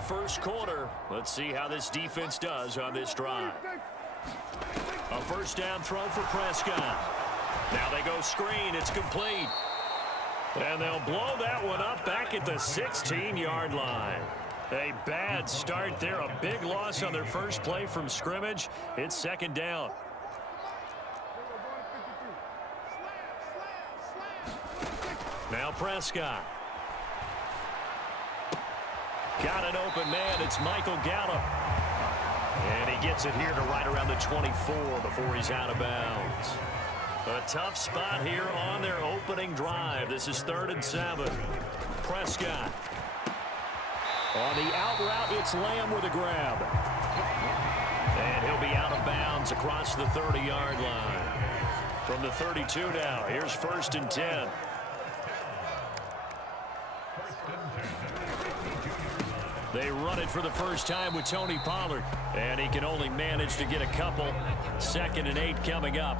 first quarter. Let's see how this defense does on this drive. A first down throw for Prescott. Now they go screen. It's complete. And they'll blow that one up back at the 16-yard line. A bad start there. A big loss on their first play from scrimmage. It's second down. Now Prescott. Got an open man. It's Michael Gallup. And he gets it here to right around the 24 before he's out of bounds. A tough spot here on their opening drive. This is 3rd and 7. Prescott. On the out route, it's Lamb with a grab. And he'll be out of bounds across the 30-yard line. From the 32 now, here's 1st and 10. They run it for the first time with Tony Pollard. And he can only manage to get a couple. 2nd and 8 coming up.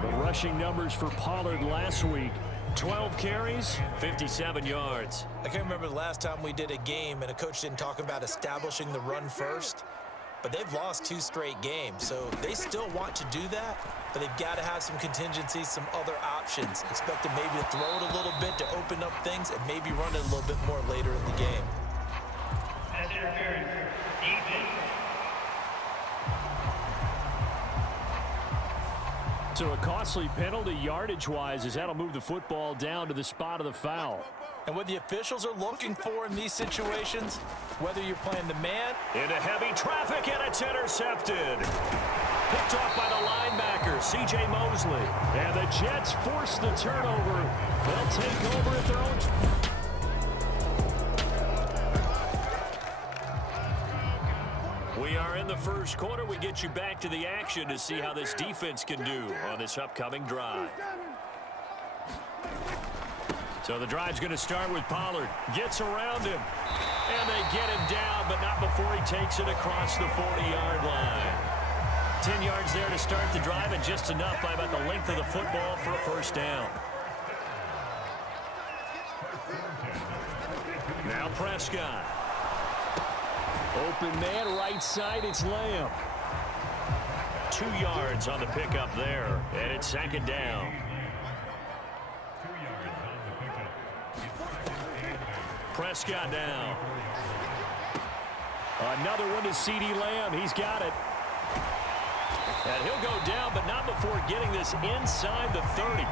The rushing numbers for Pollard last week. 12 carries, 57 yards. I can't remember the last time we did a game and a coach didn't talk about establishing the run first. But they've lost 2 straight games, so they still want to do that. But they've got to have some contingencies, some other options. Expect them maybe to throw it a little bit to open up things and maybe run it a little bit more later in the game. Pass interference, defense. So a costly penalty yardage-wise as that'll move the football down to the spot of the foul. And what the officials are looking for in these situations, whether you're playing the man. Into heavy traffic, and it's intercepted. Picked off by the linebacker, C.J. Mosley. And the Jets force the turnover. They'll take over at their own. We are in the first quarter. We get you back to the action to see how this defense can do on this upcoming drive. So the drive's going to start with Pollard. Gets around him. And they get him down, but not before he takes it across the 40-yard line. 10 yards there to start the drive, and just enough by about the length of the football for a first down. Now Prescott. Open man, right side, it's Lamb. 2 yards on the pickup there, and it's second down. Prescott down. Another one to C.D. Lamb. He's got it. And he'll go down, but not before getting this inside the 30.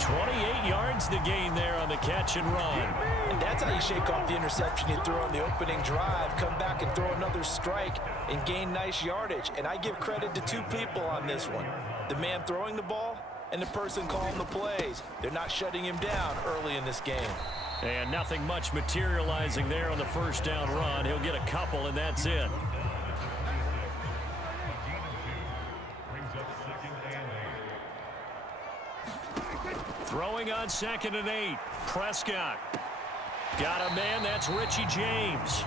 28 yards to gain there on the catch and run. And that's how you shake off the interception you threw on the opening drive. Come back and throw another strike and gain nice yardage. And I give credit to 2 people on this one. The man throwing the ball and the person calling the plays. They're not shutting him down early in this game. And nothing much materializing there on the first down run. He'll get a couple, and that's it. Throwing on 2nd and 8. Prescott. Got a man. That's Richie James.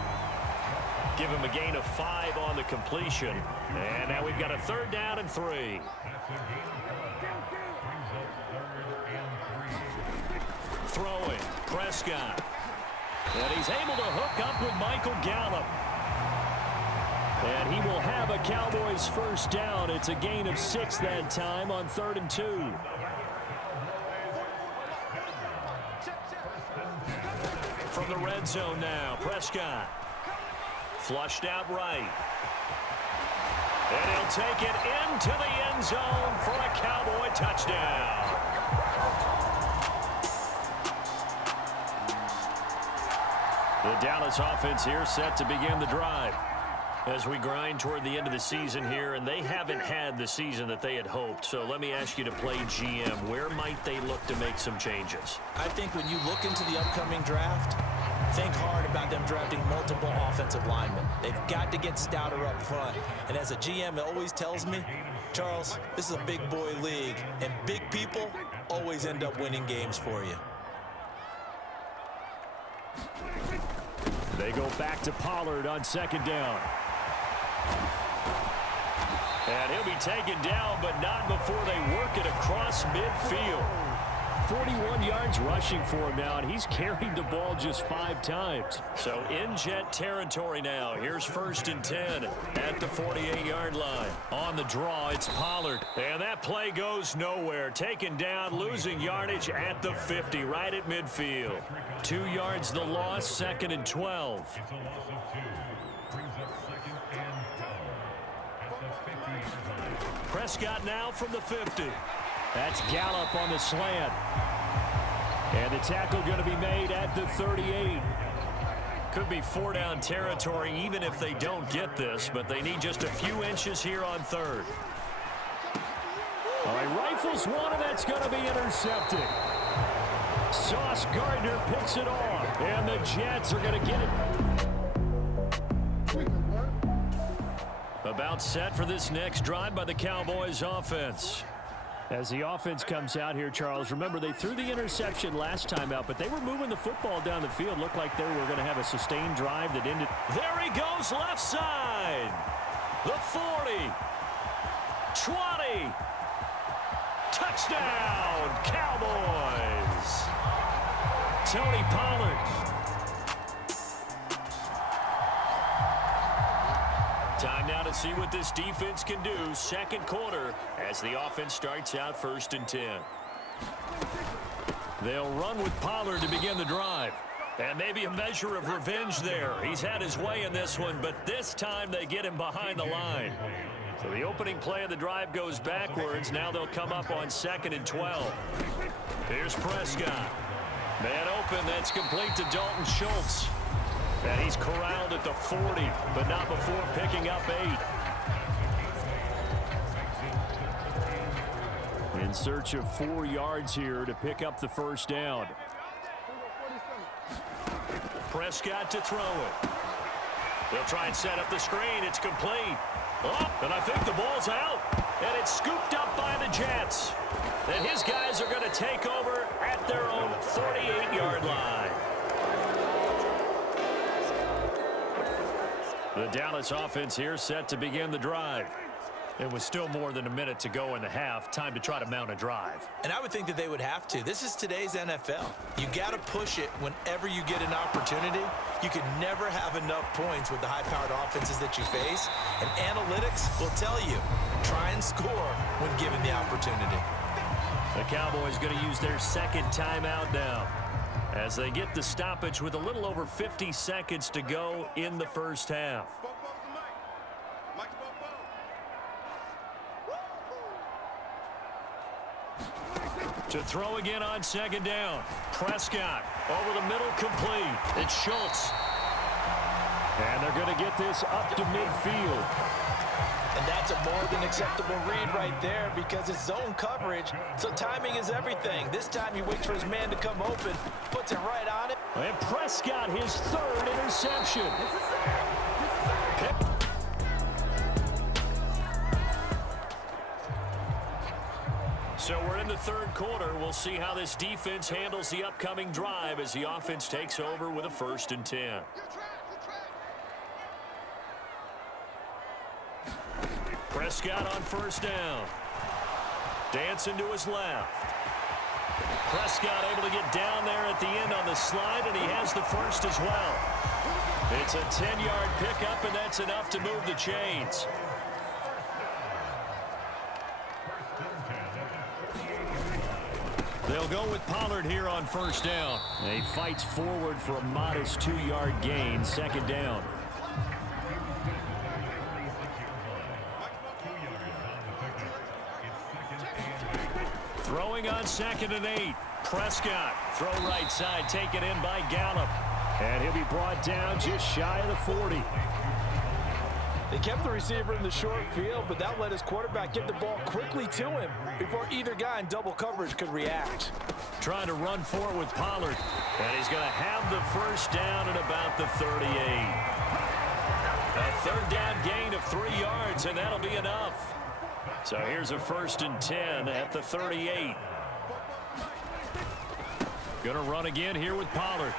Give him a gain of 5 on the completion. And now we've got a 3rd down and 3. Throwing. Prescott. And he's able to hook up with Michael Gallup. And he will have a Cowboys first down. It's a gain of 6 that time on 3rd and 2. From the red zone now, Prescott. Flushed out right. And he'll take it into the end zone for a Cowboy touchdown. The Dallas offense here set to begin the drive as we grind toward the end of the season here, and they haven't had the season that they had hoped. So let me ask you to play GM. Where might they look to make some changes? I think when you look into the upcoming draft, think hard about them drafting multiple offensive linemen. They've got to get stouter up front. And as a GM, it always tells me, Charles, this is a big boy league, and big people always end up winning games for you. They go back to Pollard on 2nd down. And he'll be taken down, but not before they work it across midfield. 41 yards rushing for him now, and he's carried the ball just 5 times. So in Jet territory now. Here's 1st and 10 at the 48-yard line. On the draw, it's Pollard. And that play goes nowhere. Taken down, losing yardage at the 50, right at midfield. 2 yards the loss, 2nd and 12. Prescott now from the 50. That's Gallup on the slant. And the tackle going to be made at the 38. Could be 4-down territory even if they don't get this, but they need just a few inches here on 3rd. All right, rifles one, and that's going to be intercepted. Sauce Gardner picks it off, and the Jets are going to get it. About set for this next drive by the Cowboys offense. As the offense comes out here, Charles, remember they threw the interception last time out, but they were moving the football down the field. Looked like they were going to have a sustained drive that ended. There he goes, left side. The 40. 20. Touchdown, Cowboys. Tony Pollard. Time now to see what this defense can do. 2nd quarter as the offense starts out 1st and 10. They'll run with Pollard to begin the drive. And maybe a measure of revenge there. He's had his way in this one, but this time they get him behind the line. So the opening play of the drive goes backwards. Now they'll come up on 2nd and 12. Here's Prescott. Man open, that's complete to Dalton Schultz. And he's corralled at the 40, but not before picking up 8. In search of 4 yards here to pick up the 1st down. Prescott to throw it. They'll try and set up the screen. It's complete. Oh, and I think the ball's out. And it's scooped up by the Jets. And his guys are going to take over at their own 48-yard line. The Dallas offense here set to begin the drive. It was still more than a minute to go in the half. Time to try to mount a drive. And I would think that they would have to. This is today's NFL. You got to push it whenever you get an opportunity. You can never have enough points with the high-powered offenses that you face. And analytics will tell you, try and score when given the opportunity. The Cowboys going to use their 2nd timeout now as they get the stoppage with a little over 50 seconds to go in the 1st half. To throw again on 2nd down. Prescott over the middle, complete. It's Schultz. And they're going to get this up to midfield. And that's a more than acceptable read right there because it's zone coverage, so timing is everything. This time he waits for his man to come open, puts it right on it. And Prescott, his 3rd interception. So we're in the 3rd quarter. We'll see how this defense handles the upcoming drive as the offense takes over with a 1st and 10. Prescott on 1st down. Dancing to his left. Prescott able to get down there at the end on the slide, and he has the 1st as well. It's a 10-yard pickup, and that's enough to move the chains. They'll go with Pollard here on 1st down. He fights forward for a modest 2-yard gain, 2nd down. Throwing on 2nd and 8. Prescott, throw right side, taken in by Gallup. And he'll be brought down just shy of the 40. They kept the receiver in the short field, but that let his quarterback get the ball quickly to him before either guy in double coverage could react. Trying to run for it with Pollard. And he's going to have the 1st down at about the 38. A 3rd down gain of 3 yards, and that'll be enough. So here's a 1st and 10 at the 38. Going to run again here with Pollard.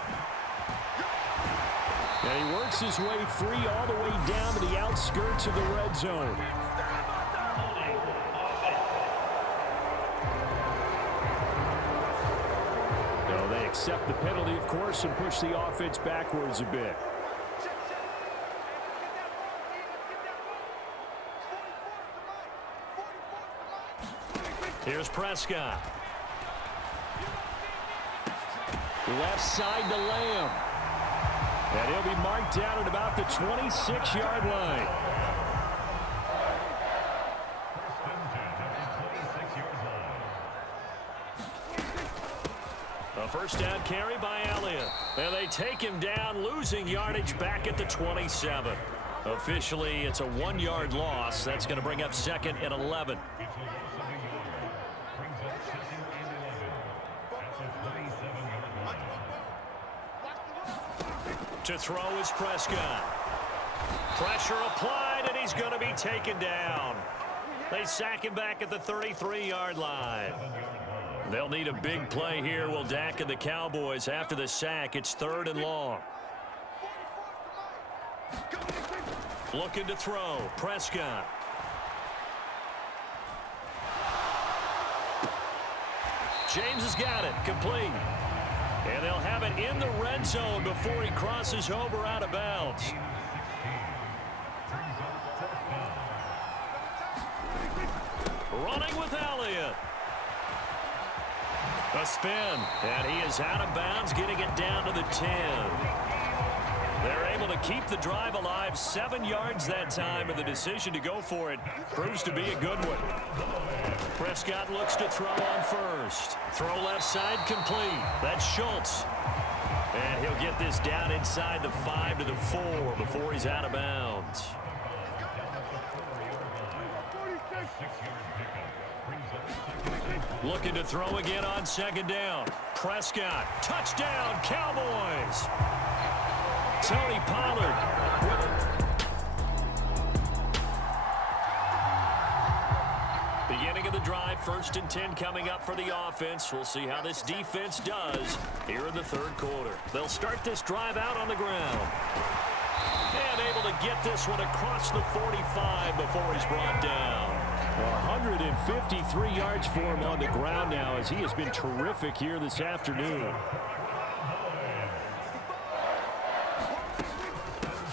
And he works his way free all the way down to the outskirts of the red zone. accept the penalty, of course, and push the offense backwards a bit. Here's Prescott. Left side to Lamb. And he'll be marked down at about the 26-yard line. A first down carry by Elliott. And they take him down, losing yardage back at the 27. Officially, it's a 1-yard loss. That's going to bring up 2nd and 11. To throw is Prescott. Pressure applied, and he's going to be taken down. They sack him back at the 33-yard line. They'll need a big play here, will Dak and the Cowboys. After the sack, it's 3rd and long. Looking to throw, Prescott. James has got it, complete. And they'll have it in the red zone before he crosses over out of bounds. Running with Elliott. A spin, and he is out of bounds, getting it down to the 10. They're able to keep the drive alive, 7 yards that time, and the decision to go for it proves to be a good one. Prescott looks to throw on first. Throw left side complete. That's Schultz. And he'll get this down inside the 5 to the 4 before he's out of bounds. Looking to throw again on 2nd down. Prescott, touchdown, Cowboys. Tony Pollard. Beginning of the drive, 1st and 10 coming up for the offense. We'll see how this defense does here in the 3rd quarter. They'll start this drive out on the ground. And able to get this one across the 45 before he's brought down. 153 yards for him on the ground now, as he has been terrific here this afternoon.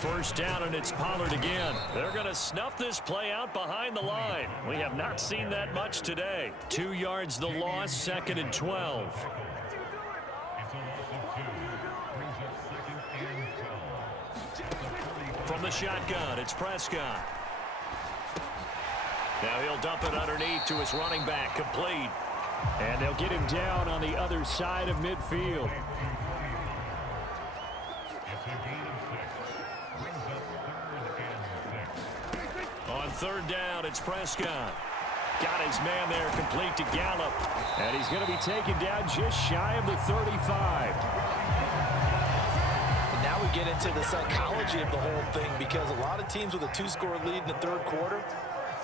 1st down, and it's Pollard again. They're going to snuff this play out behind the line. We have not seen that much today. 2 yards the loss, 2nd and 12. From the shotgun, it's Prescott. Now he'll dump it underneath to his running back, complete. And they'll get him down on the other side of midfield. On 3rd down, it's Prescott. Got his man there, complete to Gallup. And he's going to be taken down just shy of the 35. And now we get into the psychology of the whole thing, because a lot of teams with a 2-score lead in the 3rd quarter,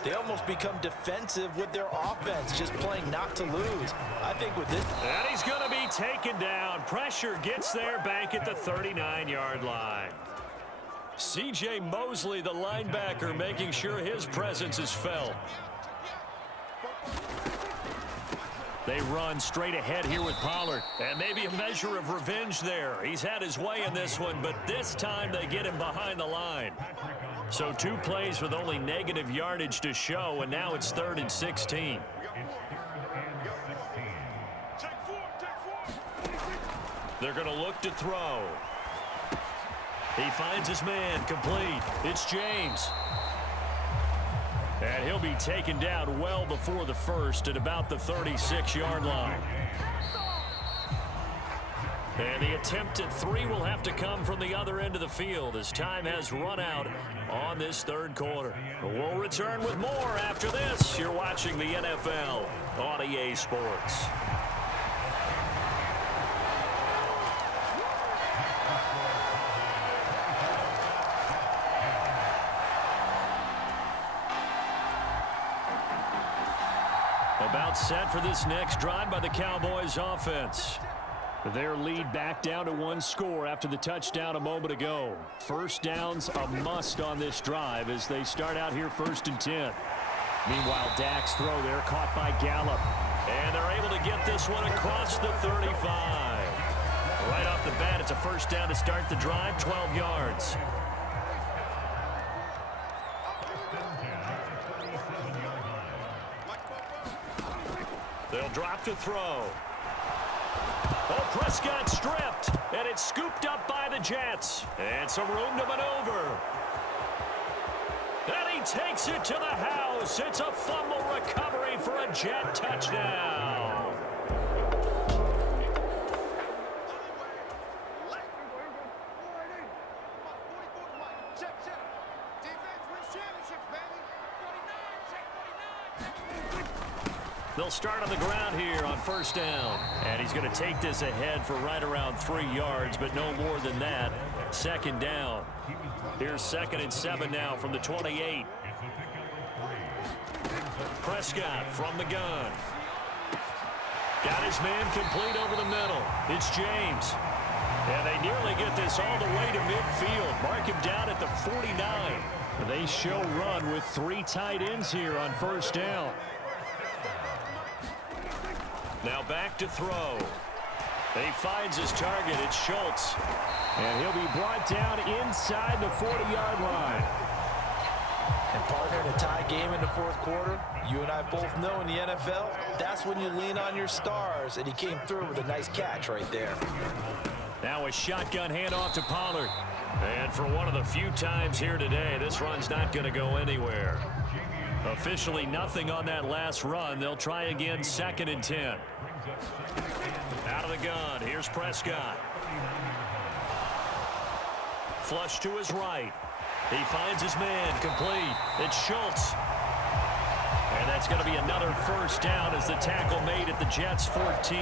they almost become defensive with their offense, just playing not to lose. I think with this... And he's going to be taken down. Pressure gets there back at the 39-yard line. C.J. Mosley, the linebacker, making sure his presence is felt. They run straight ahead here with Pollard. And maybe a measure of revenge there. He's had his way in this one, but this time they get him behind the line. So 2 plays with only negative yardage to show, and now it's 3rd and 16. They're going to look to throw. He finds his man, complete. It's James. And he'll be taken down well before the 1st at about the 36-yard line. And the attempt at 3 will have to come from the other end of the field as time has run out on this 3rd quarter. We'll return with more after this. You're watching the NFL on EA Sports. About set for this next drive by the Cowboys offense. Their lead back down to 1 score after the touchdown a moment ago. 1st down's a must on this drive as they start out here 1st and 10. Meanwhile, Dak's throw there caught by Gallup. And they're able to get this one across the 35. Right off the bat, it's a first down to start the drive, 12 yards. They'll drop to throw. Oh, Prescott stripped, and it's scooped up by the Jets. And some room to maneuver. And he takes it to the house. It's a fumble recovery for a Jet touchdown. They'll start on the ground here on first down. And he's going to take this ahead for right around 3 yards, but no more than that. Second down. Here's 2nd and 7 now from the 28. Prescott from the gun. Got his man complete over the middle. It's James. And they nearly get this all the way to midfield. Mark him down at the 49. They show run with 3 tight ends here on first down. Now back to throw. He finds his target. It's Schultz. And he'll be brought down inside the 40-yard line. And partner, in a tie game in the fourth quarter, you and I both know in the NFL, that's when you lean on your stars, and he came through with a nice catch right there. Now a shotgun handoff to Pollard. And for one of the few times here today, this run's not going to go anywhere. Officially nothing on that last run. They'll try again, 2nd and 10. Out of the gun, here's Prescott. Flush to his right. He finds his man complete. It's Schultz. And that's going to be another first down as the tackle made at the Jets' 14.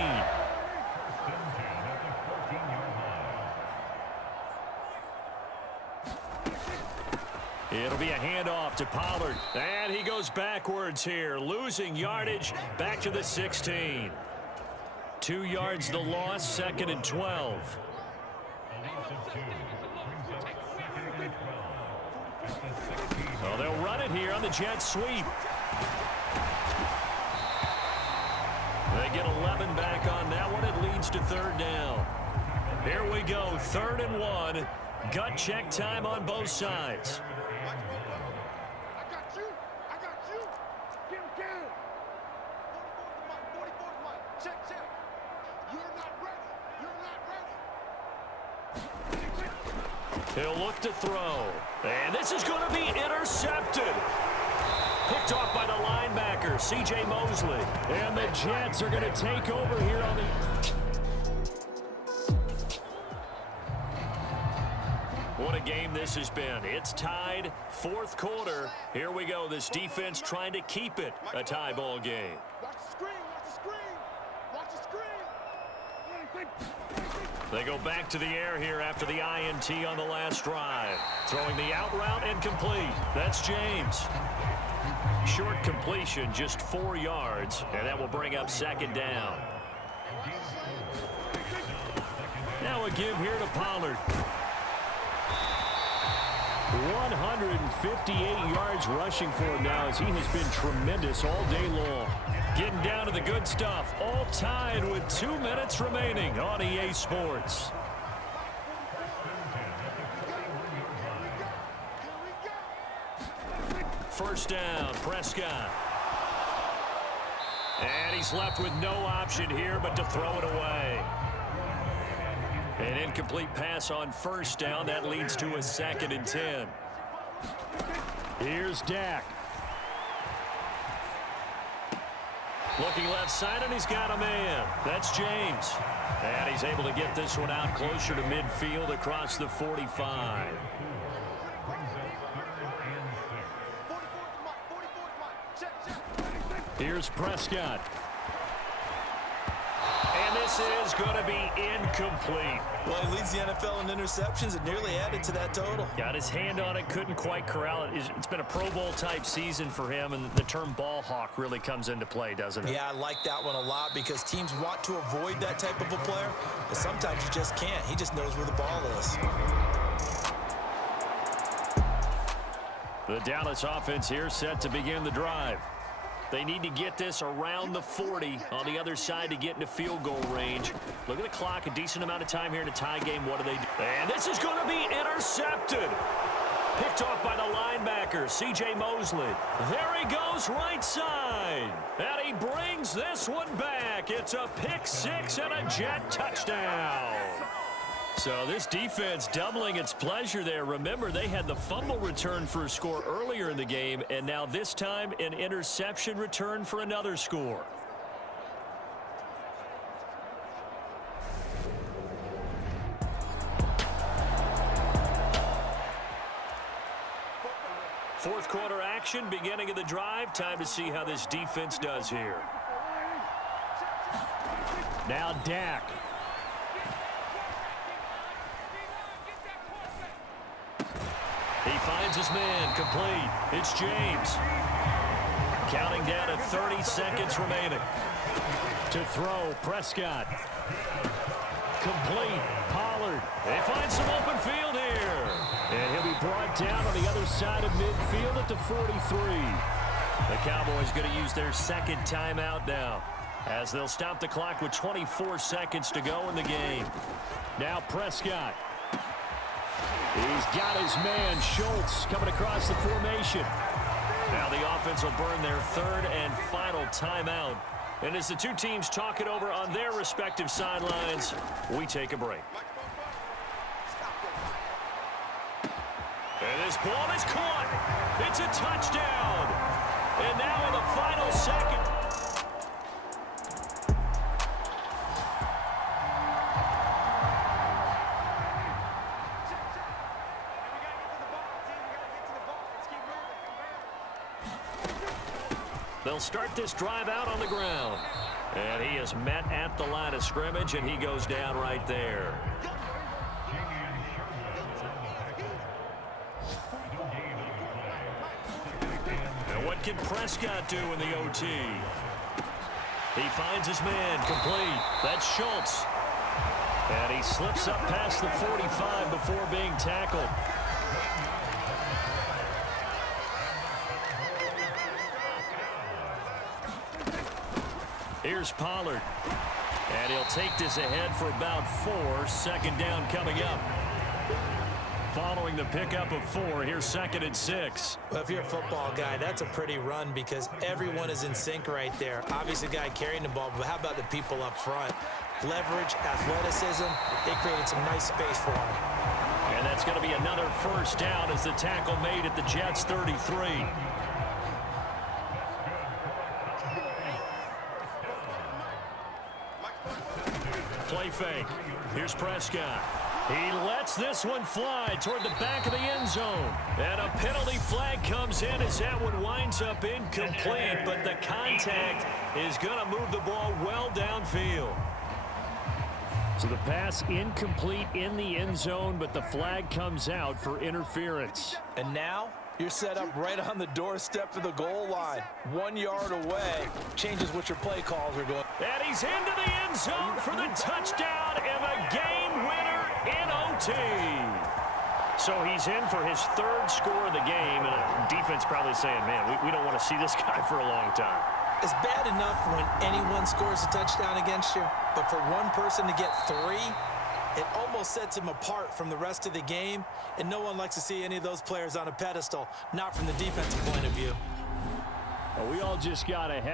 It'll be a handoff to Pollard. And he goes backwards here, losing yardage back to the 16. 2 yards the loss, 2nd and 12. Oh, they'll run it here on the jet sweep. They get 11 back on that one. It leads to 3rd down. Here we go, 3rd and 1. Gut check time on both sides. He'll look to throw. And this is going to be intercepted. Picked off by the linebacker, C.J. Mosley. And the Jets are going to take over here on the... What a game this has been. It's tied, 4th quarter. Here we go. This defense trying to keep it a tie ball game. Watch the screen, watch the screen, watch the screen. They go back to the air here after the INT on the last drive. Throwing the out route and complete. That's James. Short completion, just 4 yards, and that will bring up 2nd down. Now a give here to Pollard. 158 yards rushing for him now as he has been tremendous all day long. Getting down to the good stuff. All tied with 2 minutes remaining on EA Sports. First down, Prescott. And he's left with no option here but to throw it away. An incomplete pass on first down. That leads to a 2nd and 10. Here's Dak. Looking left side, and he's got a man. That's James. And he's able to get this one out closer to midfield across the 45. Here's Prescott. And this is going to be incomplete. Well, he leads the NFL in interceptions and nearly added to that total. Got his hand on it, couldn't quite corral it. It's been a Pro Bowl type season for him, and the term ball hawk really comes into play, doesn't it? Yeah, I like that one a lot because teams want to avoid that type of a player, but sometimes you just can't. He just knows where the ball is. The Dallas offense here set to begin the drive. They need to get this around the 40 on the other side to get into field goal range. Look at the clock, a decent amount of time here in a tie game. What do they do? And this is going to be intercepted. Picked off by the linebacker, C.J. Mosley. There he goes, right side. And he brings this one back. It's a pick six and a Jet touchdown. So this defense doubling its pleasure there. Remember, they had the fumble return for a score earlier in the game, and now this time an interception return for another score. Fourth quarter action, beginning of the drive. Time to see how this defense does here. Now Dak. He finds his man, complete. It's James. Counting down to 30 seconds remaining. To throw, Prescott. Complete, Pollard. They find some open field here. And he'll be brought down on the other side of midfield at the 43. The Cowboys going to use their second timeout now, as they'll stop the clock with 24 seconds to go in the game. Now Prescott. He's got his man, Schultz, coming across the formation. Now the offense will burn their third and final timeout. And as the two teams talk it over on their respective sidelines, we take a break. And this ball is caught. It's a touchdown. And now in the final second. They'll start this drive out on the ground. And he is met at the line of scrimmage, and he goes down right there. And what can Prescott do in the OT? He finds his man, complete. That's Schultz. And he slips up past the 45 before being tackled. Here's Pollard. And he'll take this ahead for about 4. Second down coming up. Following the pickup of 4, here's 2nd and 6. Well, if you're a football guy, that's a pretty run because everyone is in sync right there. Obviously, the guy carrying the ball, but how about the people up front? Leverage, athleticism, they created some nice space for him. And that's going to be another first down as the tackle made at the Jets' 33. Play fake. Here's Prescott. He lets this one fly toward the back of the end zone. And a penalty flag comes in as that one winds up incomplete, but the contact is going to move the ball well downfield. So the pass incomplete in the end zone, but the flag comes out for interference. And now you're set up right on the doorstep of the goal line. 1 yard away changes what your play calls are going. And he's into the end zone for the touchdown and the game winner in OT. So he's in for his 3rd score of the game, and defense probably saying, man, we don't want to see this guy for a long time. It's bad enough when anyone scores a touchdown against you, but for one person to get 3, it almost sets him apart from the rest of the game, and no one likes to see any of those players on a pedestal, not from the defensive point of view. Well, we all just got ahead.